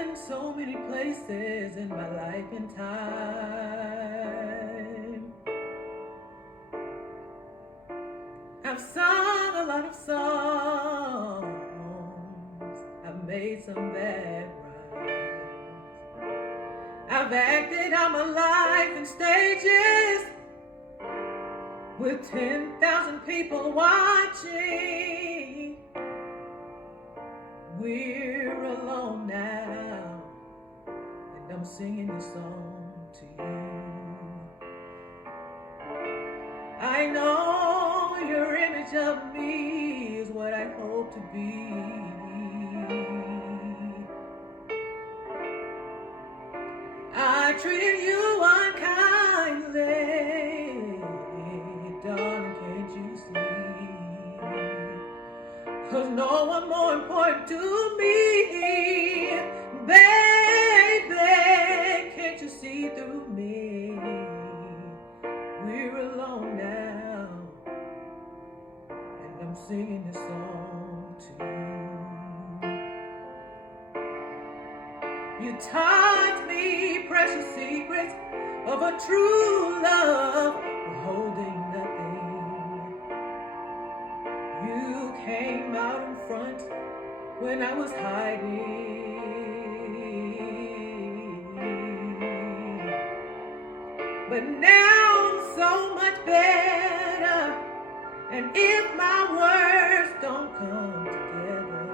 been so many places in my life and time. I've sung a lot of songs. I've made some bad rhymes. I've acted out my life in stages with 10,000 people watching. We're alone now, and I'm singing this song to you. I know your image of me is what I hope to be. I treated you unkindly, darling, can't you see? 'Cause no one more important to me, baby, can't you see through me? We're alone now, and I'm singing this song to you. You taught me precious secrets of a true love, holding nothing. You came out in front when I was hiding. But now I'm so much better, and if my words don't come together,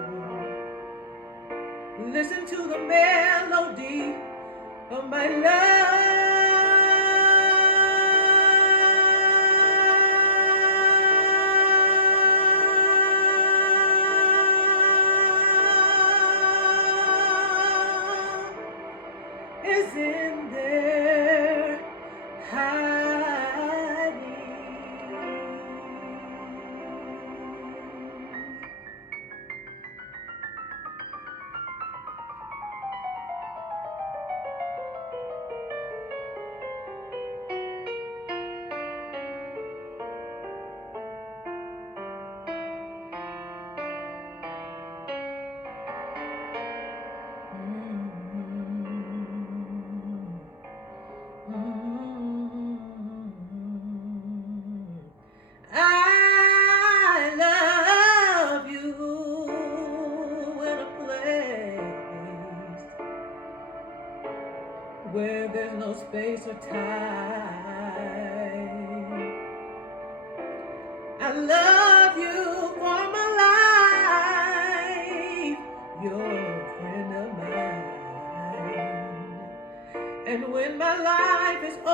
listen to the melody of my love. Is in there hiding. I love you in a place where there's no space or time. I love you for my life. You're a friend of mine. And when my life is over,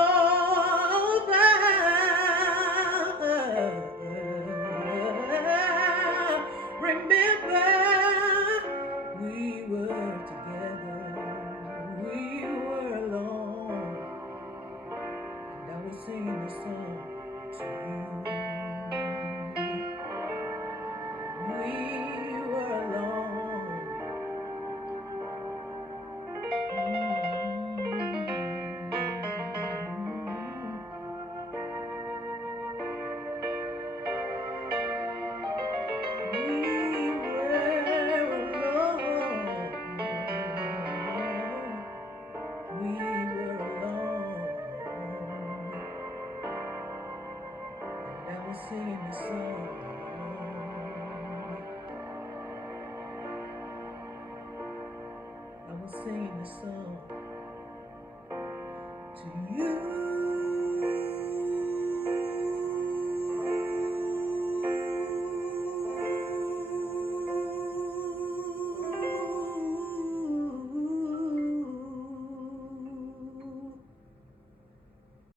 remember we were together. We were alone. And I was singing this song to you. We were alone. Singing the song. I was singing the song to you.